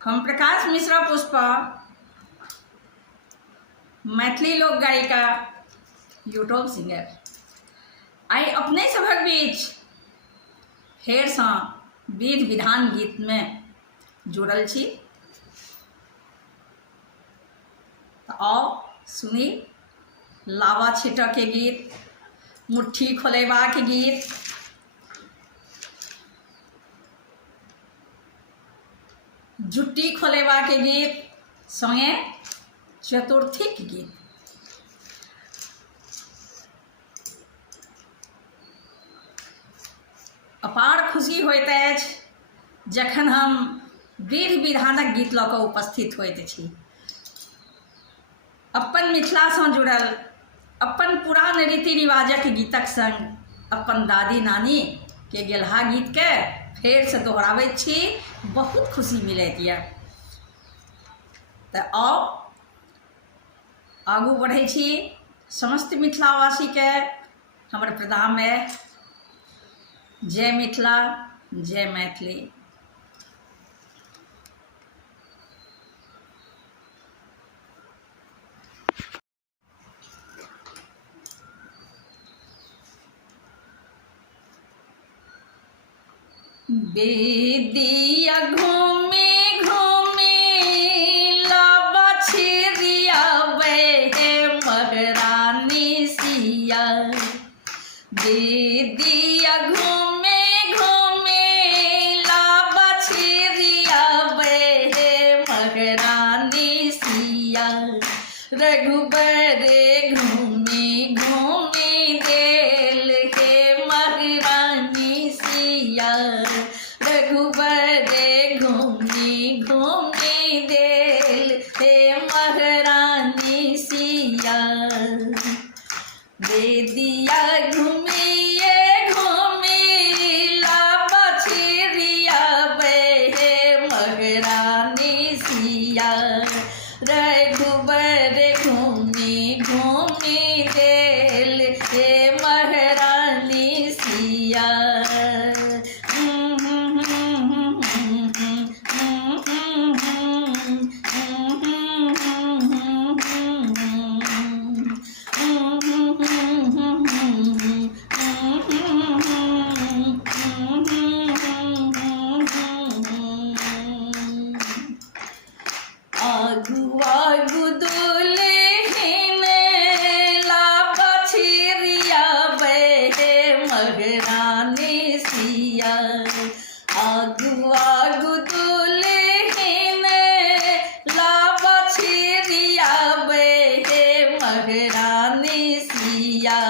हम प्रकाश मिश्रा पुष्पा मैथिली लोक गायिका यूट्यूब सिंगर आई अपने सभक बीच फेरसँ विध विधान गीत में जुड़ल छी। आओ सुनी लावा छिटऽ के गीत, मुट्ठी खोलेबा के गीत, जुट्टी खोलेबा के गीत, संगे चतुर्थीक गीत। अपार खुशी होइत अछि जखन हम विध विधानक गीत लऽ कऽ उपस्थित होइत छी। अपन मिथिलासँ जुड़ल अपन पुरान रीति रिवाजक गीतक संग अपन दादी नानी के गेलहा गीत के फेर से दोहराबैत छी। बहुत खुशी मिलैत यऽ। तऽ आओ आगू बढ़ै छी। समस्त मिथिलावासी के हमर प्रणाम है। जय मिथिला, जय मैथिली। बेदिया घूमे घूमे लावा छिरियावे महारानी सिया। बेदिया घूमे घूमे लावा छिरियावे महारानी सिया। रघुबर घूमे घूमे देल हे महारानी सिया। रघुबर घूमे घूमे देल हे महारानी सिया। बेदिया घूमिए घूमे लावा छिरियावे हे महारानी सिया। रघुबर घूमे घूमे देल हे महारानी सिया। आगू आगू दुल्हन लावा छिरियावे हे महारानी सिया। आगू आगू दुल्हन लावा छिरियावे हे महारानी सिया।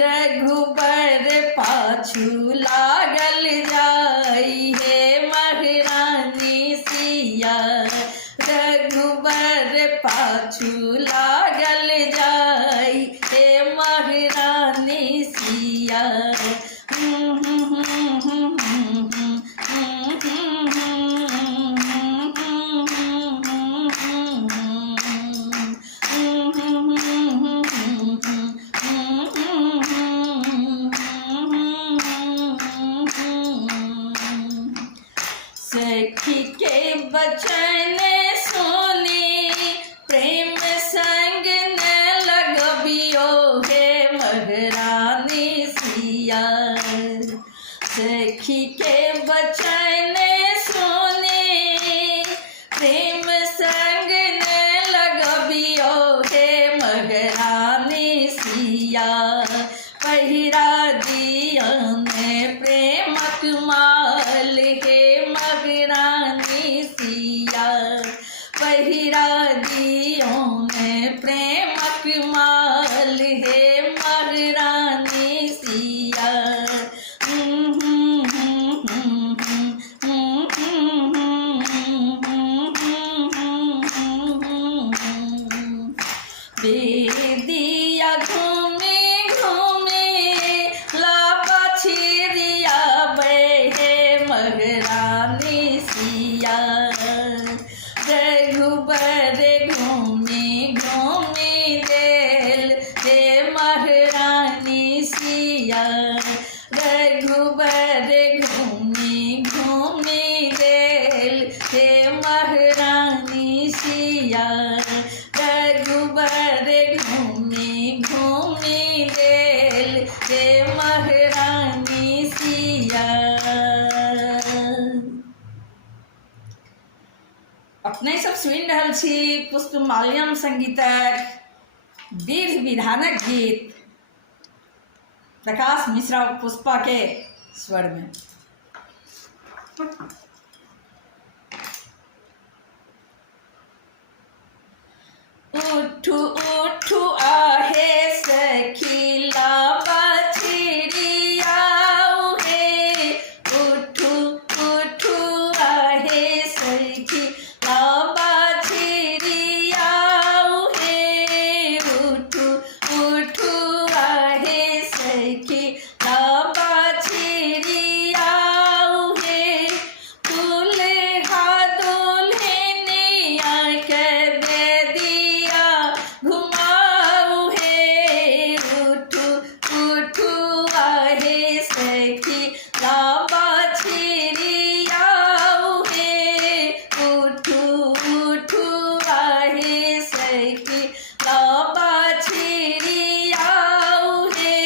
रघुबर पाछू लागल जाई हे महारानी सिया। रघुबर पाछू लागल जाई हे महारानी सिया। सखी के बचन सुनी प्रेम संग न लगबियो हे महारानी सिया। सखी के बचन सुनी प्रेम संग न लगबियो हे महारानी सिया। पहिरा दियन प्रेमक माल हे महारानी सिया। पहिरा दियोन प्रेमक माल हे महारानी सिया। बेदिया घूमे घूमे लावा छिरियावे हे महारानी सिया। रघुबर घूमे घूमे देल हे महारानी सिया। रघुबर घूमे घूमे देल हे महारानी सिया। अपने सब सुनि रहल छी पुष्पमाल्यम संगीतक विधि विधानक गीत प्रकाश मिश्रा पुष्पा के स्वर में। उठू उठू आहे सखी लाबा चिड़ियाऊ हे, उठू उठू आहे सखी लाबा चिड़ियाऊ हे, उठू उठू आहे सखी लाबा चिड़ियाऊ हे, दूल्हा दुल्हनिया के घुमाऊ हे, उठू उठू आहे सखी लाबा चिड़ियाऊ हे, उठू उठू आहे सखी लाबा चिड़ियाऊ हे,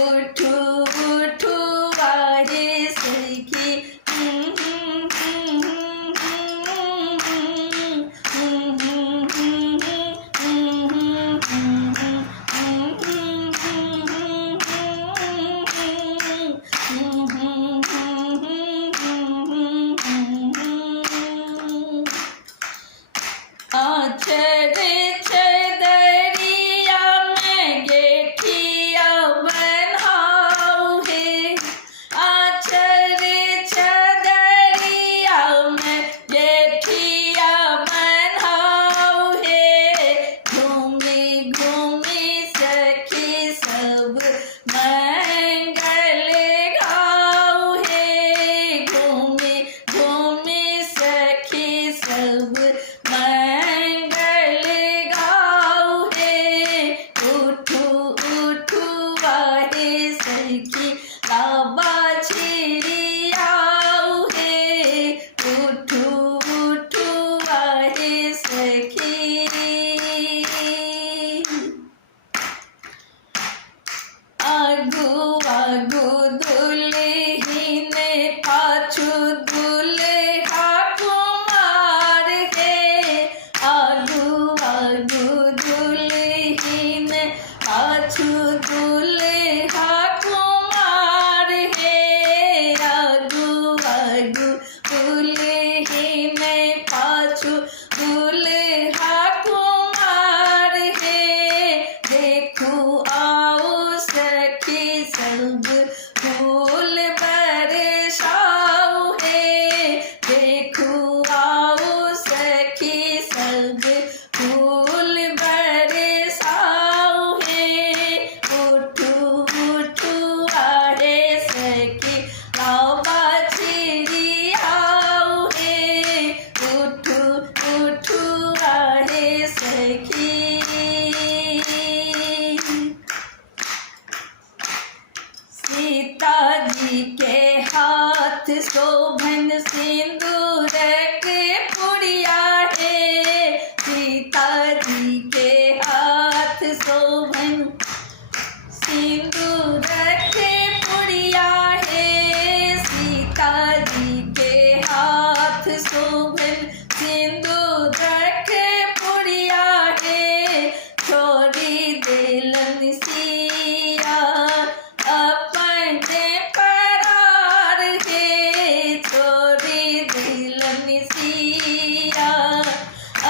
उठू उठू आहे सखी। आचर चदरिया में गेठिया बनाऊ हे, आचर चदरिया में गेठिया बनाऊ हे, घूमी घूमी सखी सब मंगल गाऊ हे, घूमी घूमी सखी सब मंगल गाऊ हे, उठू उठू आहे सखी लाबा चिड़ियाऊ हे, उठू उठू आहे सखी। आगू आगू दुल्हिन पाछू दुल्हा कुमार हे, आगू आगू दुल्हिन पाछू दुल्हा कुमार हे, आगू आगू दुल्हिन पाछू दुल्हा कुमार हे, देखू आओ सखी सब फूल बरसाऊ हे, देखू आओ सखी सब फूल बरसाऊ हे, उठू उठू आहे सखी लाबा चिड़ियाऊ हे, उठू उठू आहे सखी। सीता जी के हाथ शोभन सिंदूर के पुड़िया है, सीता जी के हाथ शोभन सिंदूर के पुड़िया है, सीता जी के हाथ शोभन सिंदूर के पुड़िया है, छोड़ी दिलन सिया अपने करार है, छोड़ी दिलन सिया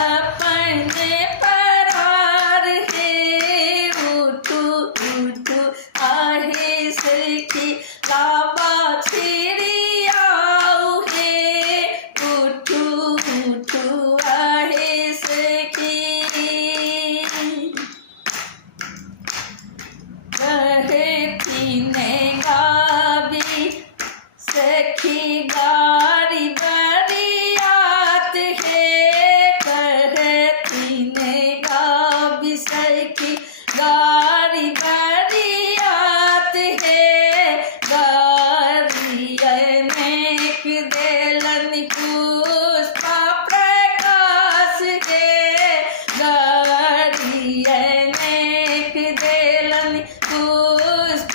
अपने करार है, उठू उठू आहे सखी लाबा चिड़ियाऊ हे, उठू उठू आहे सखी। कहती ने गावी सखी गारी बरियात है, कहती ने गावी सखी गारी बरियात है, गारी अनेक देलन पुष्पा प्रकाश है, गारी अनेक देलन पुष्पा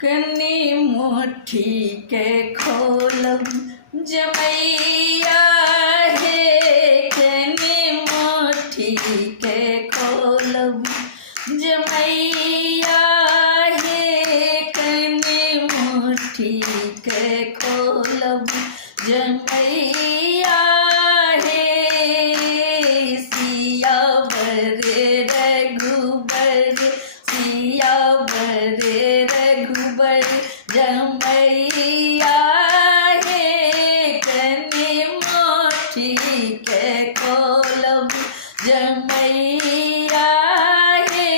कनी मुट्ठी के खोलब जमैया हे, कनी मुट्ठी के खोलब जमैया हे, कनी मुट्ठी के खोलब जमैया हे। सिया बरे रघुबर, सिया बरे रघुबर जमैया हे, कनी मुट्ठी के खोलब जमैया हे,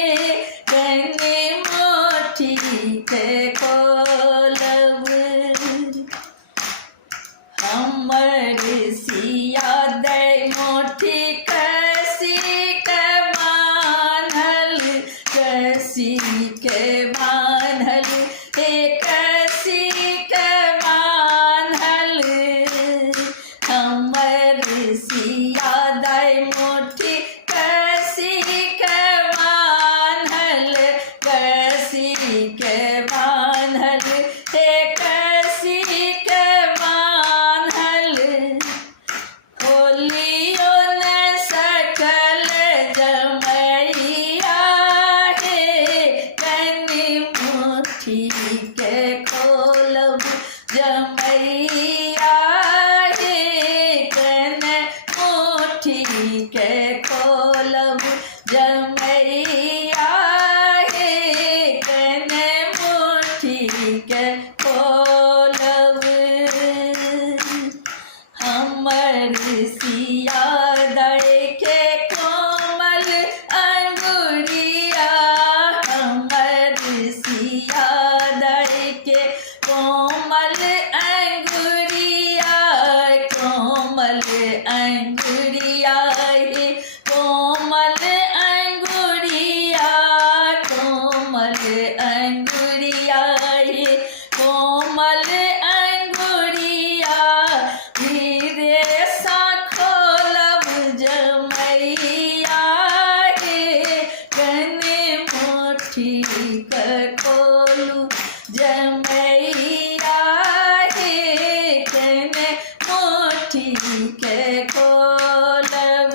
कनी मुट्ठी के खोलब। हमर सिया दै मुट्ठी कसी के बान्हल, कसी के बान्हल हे, कसी के बान्हल। हमर सिया दै मुट्ठी कसी के बान्हल, कसी के बान्हल हे, कसी के बान्हल। खोलियो न सकल जमैया हे, कनी मुट्ठी के खोलब जमैया हे, कनी मुट्ठी के खोलब जमैया हे, कनी मुट्ठी के खोलब। हमर सिया दै के कोमल अंगुरिया, हमर सिया दै के कोमल अंगुरिया, कोमल अंगुरिया हे, कोमल अंगुरिया, कोमल अंगुरिया हे, कोमल अंगुरिया। धीरे सा खोलब जमैया हे, कनी मुट्ठी के खोलू जमैया हे, कनी मुट्ठी के खोलब।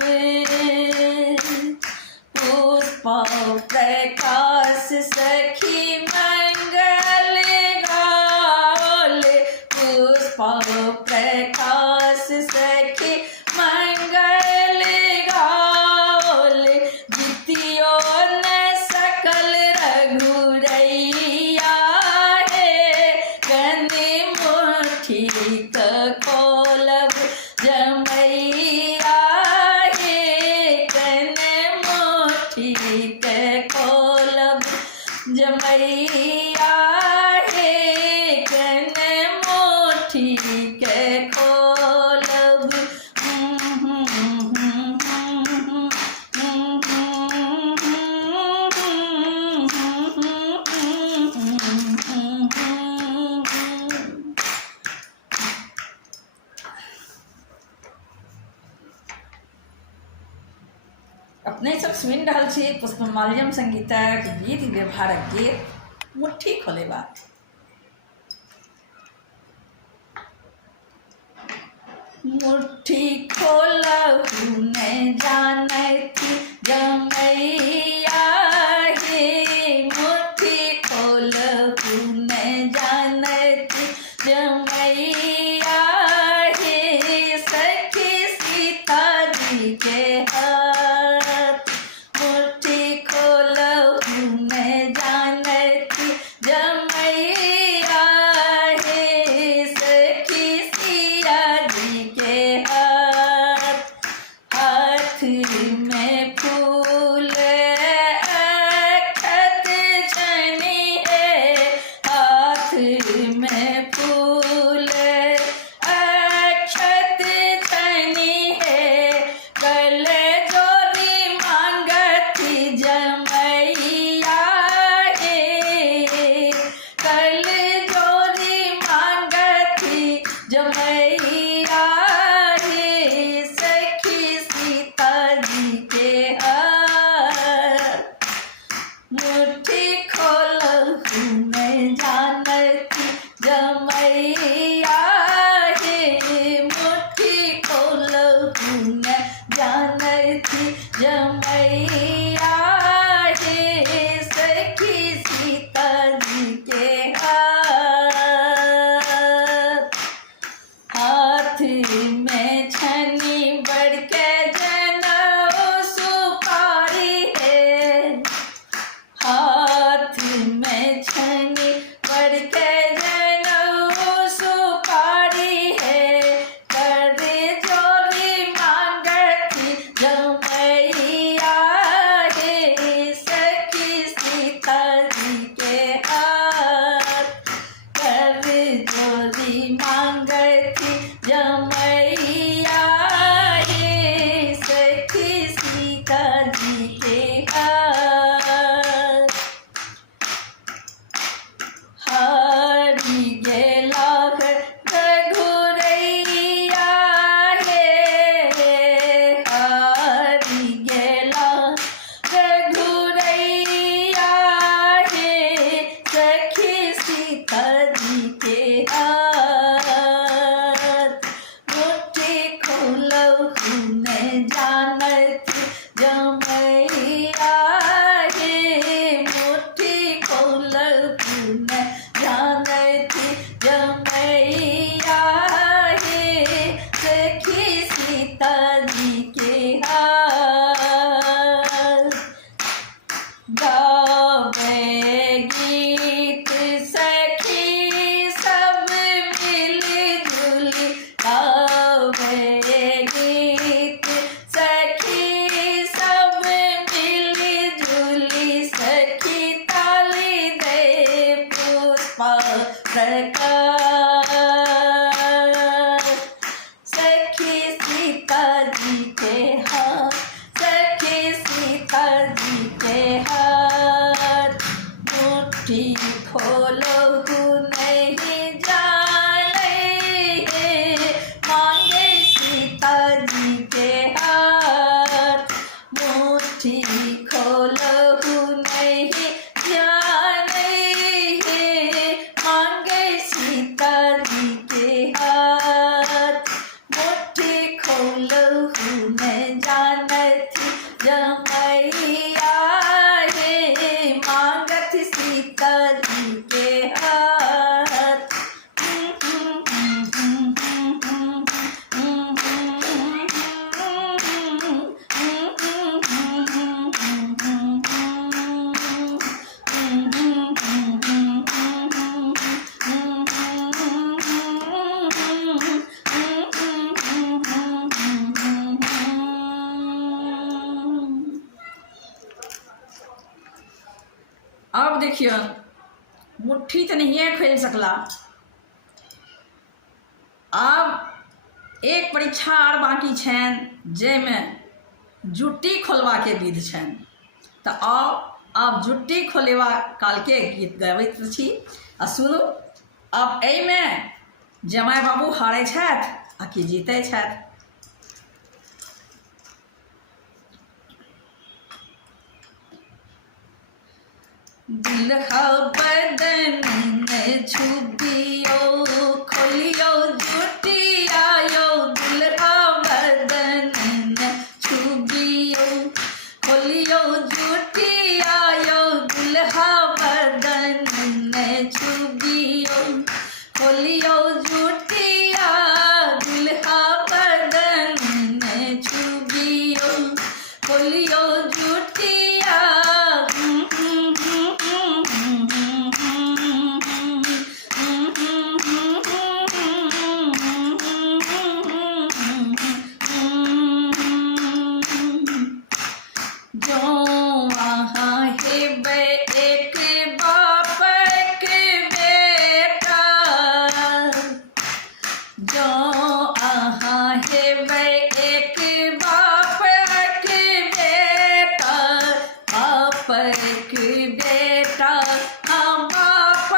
पुष्प प्रकाश सखी मंगल गाओल, पुष्प प्रकाश सखी मंगल गाओल। जितियो न सकल रघुरैया हे, कनी मुट्ठी के खोलब जमैया हे, कनी मुट्ठी के खोलब जमैया हे, कनी मुट्ठी के खोलब। अपने सब सुनि रहल छी पुष्पमाल्यम संगीतक गीत व्यवहारक गीत मुट्ठी खोलेबा। मुट्ठी खोलहु न जानैत जमैया हे, मुट्ठी खोलहु न जानैत जमैया हे, सखी सीता जी के हाथ। मुट्ठी खोलहु न जानैत जमैया हे, सखी सिया जी के हाथ। हाथ में फूल गावे गीत सखी सब मिलजुल गावे गीत सखी सब मिलजुल सखी ताली दे पुष्पा सरकार सखी सीता जी के हाथ सखी सीता जी के हाथ मुट्ठी खोलो नहीं जाने मांगे सीता जी के हाथ मुट्ठी खोलो नहीं जाने मांगे सीता जी के हाथ मुट्ठी खोलो न जानत जमैया हे मांगत सीता जी के हाथ अब देखियो मुट्ठी तो नहीं है खेल सकला अब एक परीक्षा आर बाकी छन जैमे जुट्टी खोलवा के विध छन तो अब जुट्टी खोलेवा काल के गीत गबैत छी आ सुनू अब एहिमे जमाई बाबू हारे छथि आ कि जीते छथि। दुल्हा बदन छुबियो खोलियो जुटियायो दुल्हा बदन छुबियो खोलियो जुटियायो दुल्हा बदन छुबियो खोलियो जुटिया दुल्हा बदन छुबियो खोलियो जुटिया बेटा हम बाप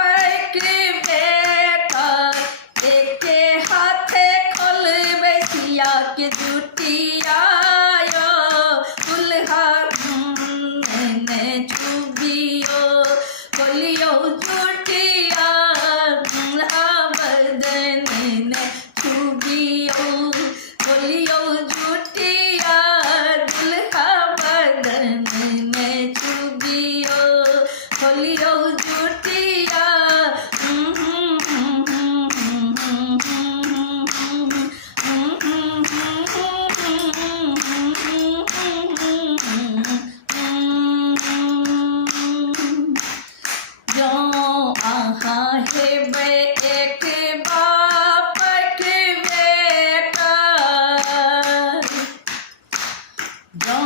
के बेटा एके हाथे खोल बैठिया के जुटिया दुल्हा छुबियो खोलियो जुटिया दुल्हा बदन छुबियो खोलियो जुटिया दुल्हा बदन छुबियो खोलियो जुटिया जो आहा है बे एक बाप के बेटा जो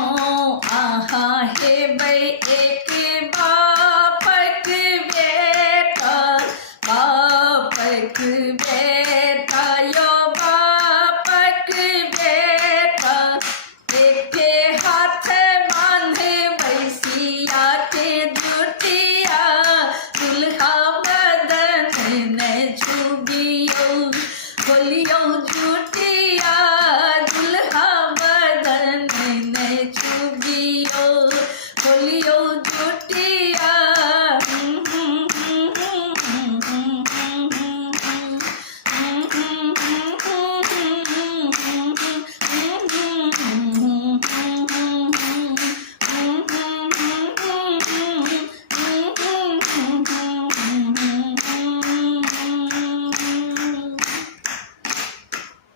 आहा है बे एक बाप के बेटा बाप के बेटा यो बाप के बेटा एके हाथ बांधे बैसिया के जुटिया दुल्हा बदन छुबियो खोलियो जुटिया दुल्हा बदन छुबियो खोलियो जुटिया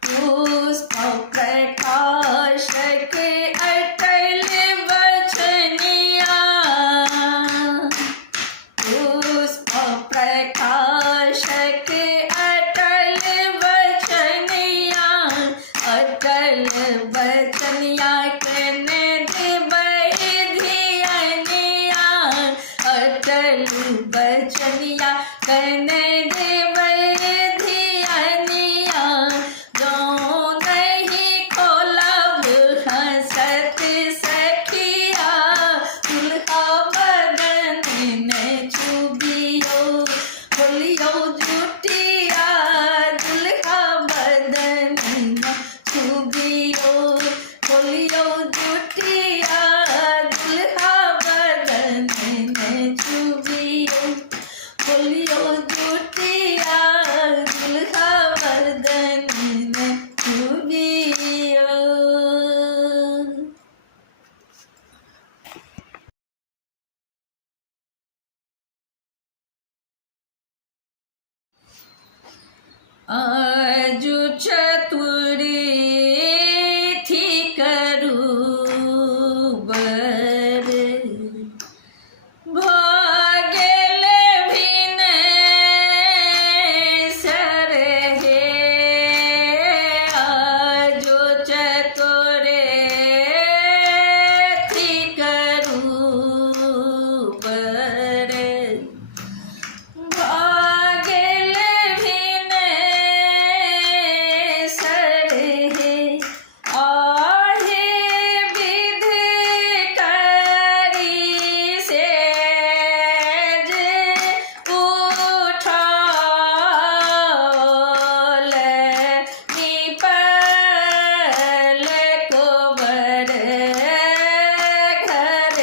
पुष्प प्रकाश के अटल बचनिया चलू बचनिया कन देवै धियनिया जो नहीं खोलब हंसत सखिया दुल्हा बदन में चुबियो बोलियो जुटिया दुल्हा बदन में चुबियो बोलियो जुटिया दुल्हा बदन में चुबियो बोलियो जुटिया दुल्हा बदन में चुबियो। आजु चतुरी थी करू बर भागेल भिन सरहे आजु चतुरे थी करू बर भागेल भिन सरहे आहे विधि करी सेज उठाल निपल कोबर घर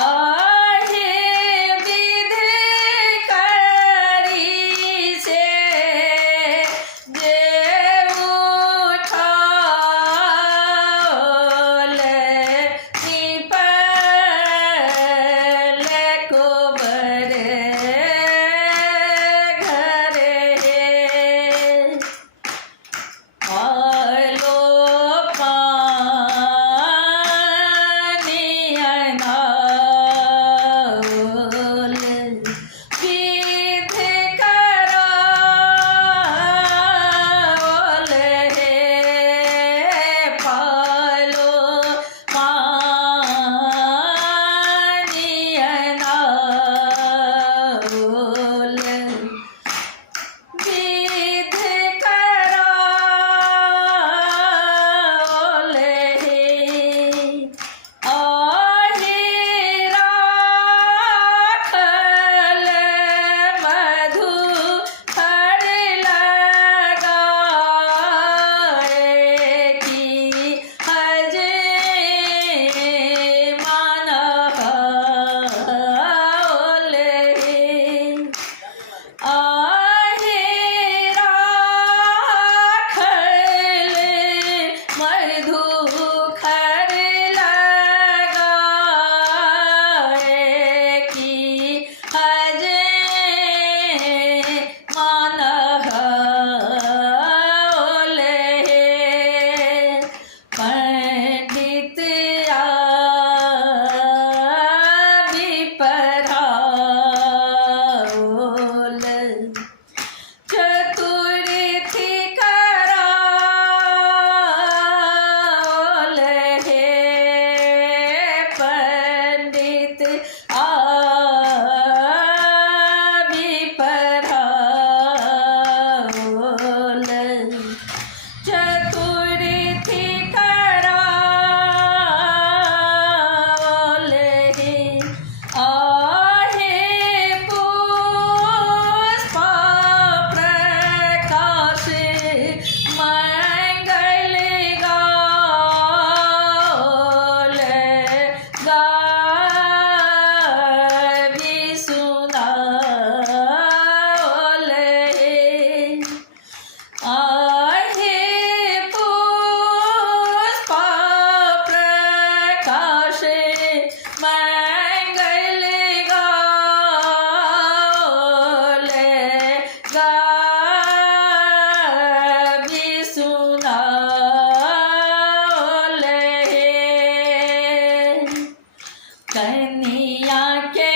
आहे विधि करी से जे उठाल निपल कोबर घर आलो पानी अनाल विधि कराल हे पालो पानी अनाल विधि कराल हे आहे राखल मधु खर लगाए की हजे मानल हे आहे राखल मधु खर लगाए की हजे मानल हे पंडित विपराल चतुर्थी कराल हे पंडित विपराल चतुर्थी कराल हे आहे पुष्प प्रकाश मंगल गाल गावी सुनाल हे आहे पुष्प प्रकाश मंगल गाल गावी सुनाल हे कन्या के